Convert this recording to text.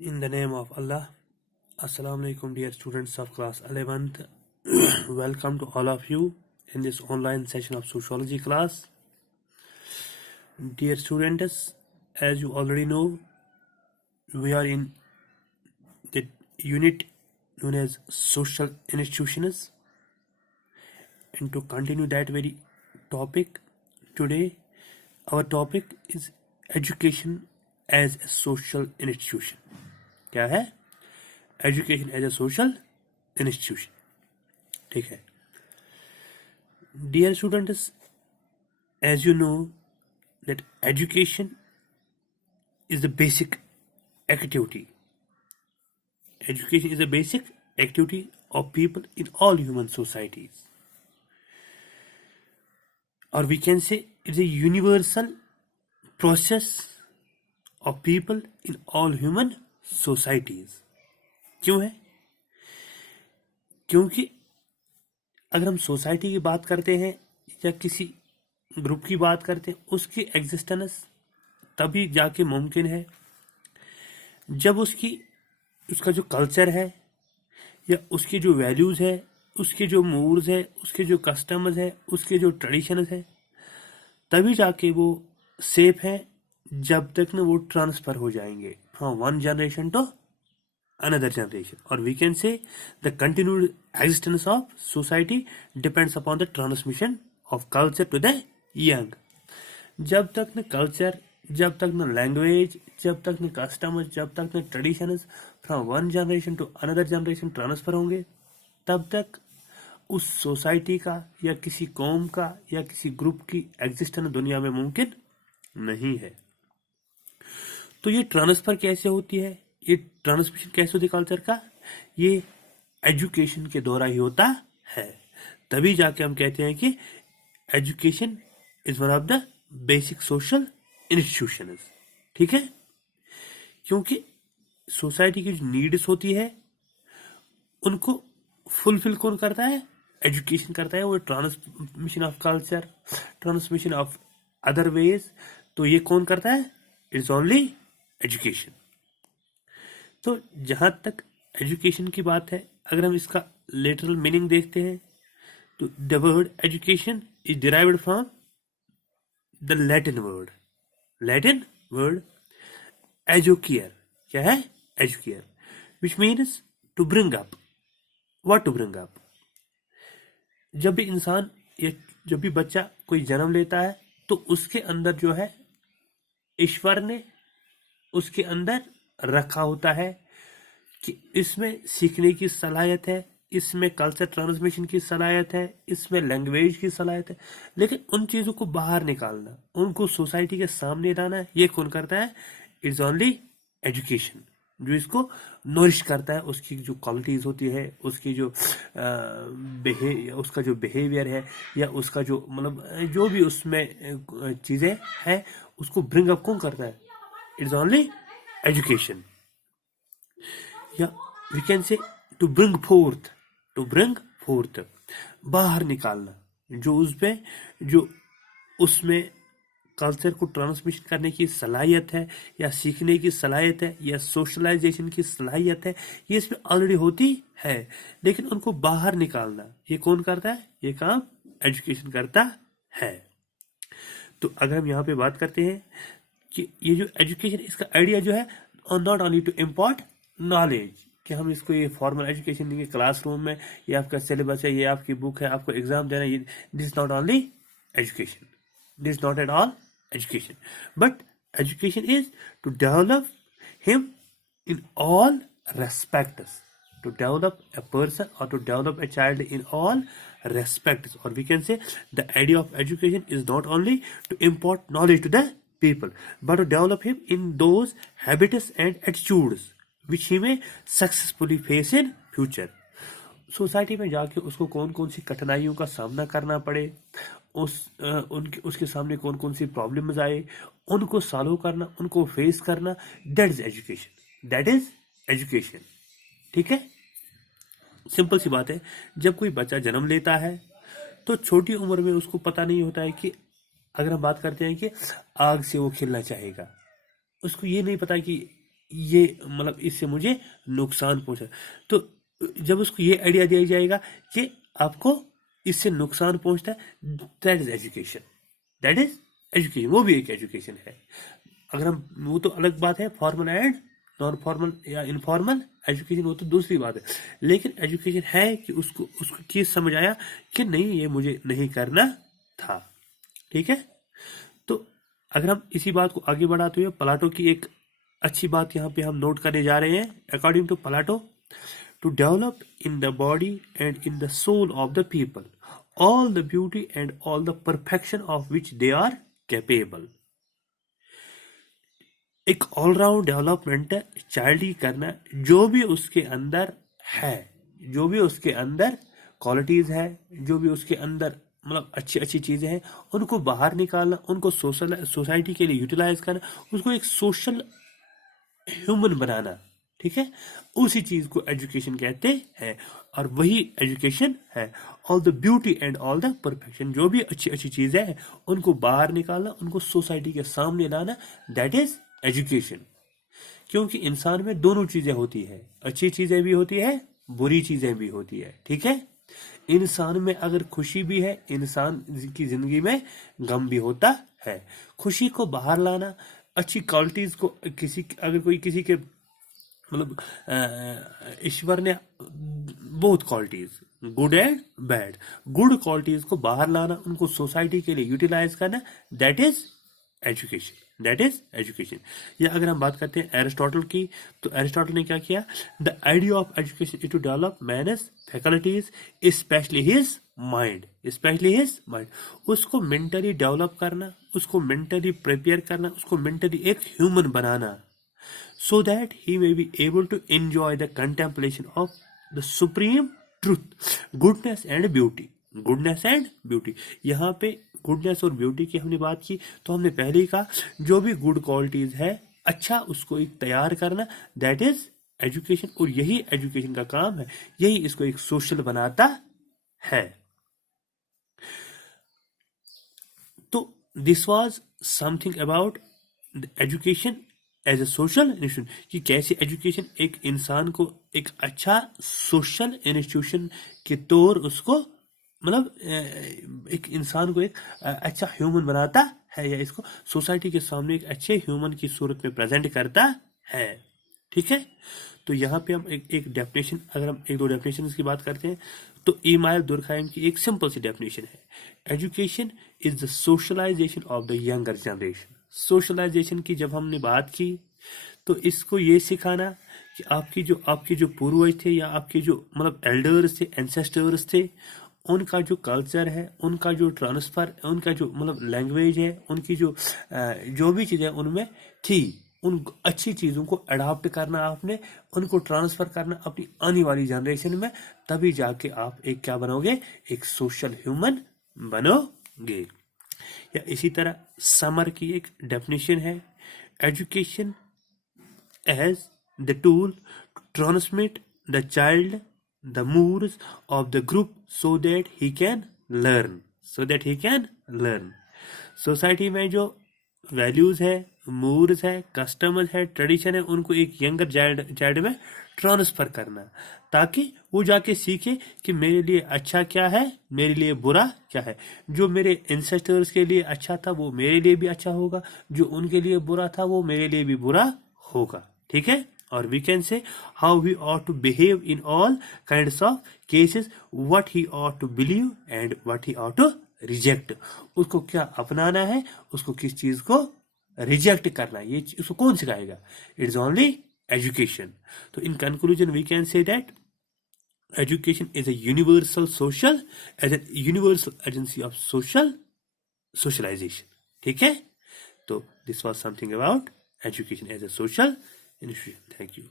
In the name of Allah, Assalamu alaikum, dear students of class 11th. Welcome to all of you in this online session of sociology class. Dear students, as you already know, we are in the unit known as social institutions. And to continue that very topic, today our topic is education as a social institution. क्या है? Education as a social institution. ठीक है. Dear students, as you know that education is the basic activity. Education is the basic activity of people in all human societies. Or we can say it's a universal process of people in all human societies. क्यों है? क्योंकि अगर हम society की बात करते हैं या किसी ग्रुप की बात करते हैं, उसकी एग्जिस्टेंस तभी जाके मुमकिन है जब उसका जो कल्चर है या उसकी जो वैल्यूज़ है, उसके जो मूड्स है, उसके जो कस्टम्स है, उसके जो ट्रेडिशंस है, तभी जाके वो सेफ है. जब तक ना वो ट्रांसफ़र हो जाएंगे from one generation to another generation, or we can say the continued existence of society depends upon the transmission of culture to the young. जब तक न कल्चर, जब तक न लैंग्वेज, जब तक न कस्टम्स, जब तक न traditions from one generation to another generation transfer होंगे, तब तक उस सोसाइटी का या किसी कौम का या किसी ग्रुप की एग्जिस्टेंस दुनिया में मुमकिन नहीं है. तो ये ट्रांसफर कैसे होती है, ये ट्रांसमिशन कैसे होती है कल्चर का, ये एजुकेशन के द्वारा ही होता है. तभी जाके हम कहते हैं कि education is one of the basic social institutions. ठीक है. क्योंकि सोसाइटी की जो नीड्स होती है उनको फुलफिल कौन करता है? एजुकेशन करता है. वो transmission of culture, transmission of other ways, तो ये कौन करता है? It's only education. तो जहाँ तक एजुकेशन की बात है, अगर हम इसका लिटरल मीनिंग देखते हैं तो the word education is derived from the Latin word educare. क्या है? Educare, which means to bring up. What to bring up? जब भी इंसान या जब भी बच्चा कोई जन्म लेता है तो उसके अंदर जो है ईश्वर ने उसके अंदर रखा होता है कि इसमें सीखने की सलाहियत है, इसमें कल्चर ट्रांसमिशन की सलाहियत है, इसमें लैंग्वेज की सलाहियत है. लेकिन उन चीज़ों को बाहर निकालना, उनको सोसाइटी के सामने लाना, ये कौन करता है? इट्स ओनली एजुकेशन, जो इसको नरिश करता है. उसकी जो क्वालिटीज़ होती है, उसकी जो उसका जो बिहेवियर है, या उसका जो मतलब जो भी उसमें चीज़ें हैं, उसको ब्रिंग अप कौन करता है? It's only education. Yeah, we can say to bring forth, बाहर निकालना, जो उसमें कल्चर को ट्रांसमिशन करने की सलाहियत है, या सीखने की सलाहियत है, या सोशलाइजेशन की सलाहियत है, ये इसमें ऑलरेडी होती है. लेकिन उनको बाहर निकालना ये कौन करता है? ये काम एजुकेशन करता है. तो अगर हम यहाँ पे बात करते हैं कि ये जो एजुकेशन, इसका आइडिया जो है not only to impart knowledge, कि हम इसको ये फॉर्मल एजुकेशन देंगे क्लासरूम में, ये आपका सिलेबस है, ये आपकी बुक है, आपको एग्जाम देना, ये this not only education, this not at all education, but education is to develop him in all respects, to develop a person or to develop a child in all respects. Or we can say the idea of education is not only to impart knowledge to the people, but to develop him in those habits and attitudes which he may successfully face in future. Society में जाके उसको कौन कौन सी कठिनाइयों का सामना करना पड़े, उसके सामने कौन कौन सी प्रॉब्लम्स आए, उनको सॉल्व करना, उनको फेस करना, that is education, that is education. ठीक है. सिंपल सी बात है, जब कोई बच्चा जन्म लेता है तो छोटी उम्र में उसको पता नहीं होता है कि, अगर हम बात करते हैं कि आग से वो खेलना चाहेगा, उसको ये नहीं पता कि ये मतलब इससे मुझे नुकसान पहुंचा। तो जब उसको ये आइडिया दिया जाएगा कि आपको इससे नुकसान पहुंचता है, that is education, that is education, वो भी एक एजुकेशन है। अगर हम, वो तो अलग बात है, फॉर्मल एंड नॉन फॉर्मल या इनफॉर्मल एजुकेशन, वो तो दूसरी बात है। लेकिन एजुकेशन है कि उसको उसको चीज समझ आया कि नहीं, ये मुझे नहीं करना था। ठीक है। तो अगर हम इसी बात को आगे बढ़ाते हुए प्लाटो की एक अच्छी बात यहाँ पे हम नोट करने जा रहे हैं। According to Plato, to develop in the body and in the soul of the people all the beauty and all the perfection of which they are capable। एक ऑलराउंड डेवलपमेंट चाइल्ड की करना, जो भी उसके अंदर है, जो भी उसके अंदर क्वालिटीज है, जो भी उसके अंदर मतलब अच्छी अच्छी चीजें हैं, उनको बाहर निकालना, उनको सोसाइटी के लिए यूटिलाइज करना, उसको एक सोशल ह्यूमन बनाना। ठीक है, उसी चीज को एजुकेशन कहते हैं, और वही एजुकेशन है। All the beauty and all the perfection, जो भी अच्छी अच्छी चीजें हैं उनको बाहर निकालना, उनको सोसाइटी के सामने लाना, दैट इज एजुकेशन। क्योंकि इंसान में दोनों चीजें होती है, अच्छी चीजें भी होती है, बुरी चीजें भी होती है। ठीक है, इंसान में अगर खुशी भी है, इंसान की जिंदगी में गम भी होता है। खुशी को बाहर लाना, अच्छी क्वालिटीज को, किसी अगर कोई किसी के मतलब ईश्वर ने बहुत qualities, good and bad, good qualities को बाहर लाना, उनको सोसाइटी के लिए यूटिलाइज करना, that is education, that is education. या अगर हम बात करते हैं एरिस्टोटल की, तो एरिस्टोटल ने क्या किया, the idea of education is to develop man's faculties specially his mind, specially his mind. उसको मेंटली डेवलप करना, उसको मेंटली प्रिपेयर करना, उसको मेंटली एक ह्यूमन बनाना, so that he may be able to enjoy the contemplation of the supreme truth, goodness and beauty, goodness and beauty। यहाँ पे goodness और ब्यूटी की हमने बात की, तो हमने पहले ही कहा जो भी गुड क्वालिटीज है, अच्छा उसको एक तैयार करना, दैट इज एजुकेशन। और यही एजुकेशन का काम है, यही इसको एक सोशल बनाता है। तो this was something about education as a social institution, कि कैसे एजुकेशन एक इंसान को एक अच्छा सोशल इंस्टीट्यूशन के तौर उसको मतलब एक इंसान को एक अच्छा ह्यूमन बनाता है, या इसको सोसाइटी के सामने एक अच्छे ह्यूमन की सूरत में प्रेजेंट करता है। ठीक है, तो यहाँ पे हम एक डेफिनेशन, अगर हम एक दो डेफिनेशन की बात करते हैं, तो इमाइल दुर्खाइम की एक सिंपल सी डेफिनेशन है, education is the socialisation of the younger generation. Socialisation की जब हमने बात की, तो इसको ये सिखाना कि आपके जो पूर्वज थे, या आपके जो मतलब एल्डर्स थे, एंसेस्टर्स थे, उनका जो कल्चर है, उनका जो ट्रांसफर, उनका जो मतलब लैंग्वेज है, उनकी जो भी चीजें उनमें थी, उन अच्छी चीजों को अडॉप्ट करना आपने, उनको ट्रांसफर करना अपनी आने वाली जनरेशन में, तभी जाके आप एक क्या बनोगे, एक सोशल ह्यूमन बनोगे। या इसी तरह समर की एक डेफिनेशन है, education as the tool to transmit the child the moors of the group so that he can learn। Society में जो वैल्यूज है, मूर्स है, कस्टम्स है, ट्रेडिशन है, उनको एक यंगर चाइल्ड में ट्रांसफर करना, ताकि वो जाके सीखे कि मेरे लिए अच्छा क्या है, मेरे लिए बुरा क्या है। जो मेरे एंसेस्टर्स के लिए अच्छा था वो मेरे लिए भी अच्छा होगा, जो उनके लिए बुरा था वो मेरे लिए भी बुरा होगा। ठीक है, और we can say how he ought to behave in all kinds of cases, what he ought to believe and what he ought to reject। उसको क्या अपनाना है, उसको किस चीज को रिजेक्ट करना है, ये उसको कौन सिखाएगा, इट्स ओनली एजुकेशन। तो in conclusion we can say that education is a universal social, as a universal agency of socialization। ठीक है, तो this was something about education as a social institution। Thank you।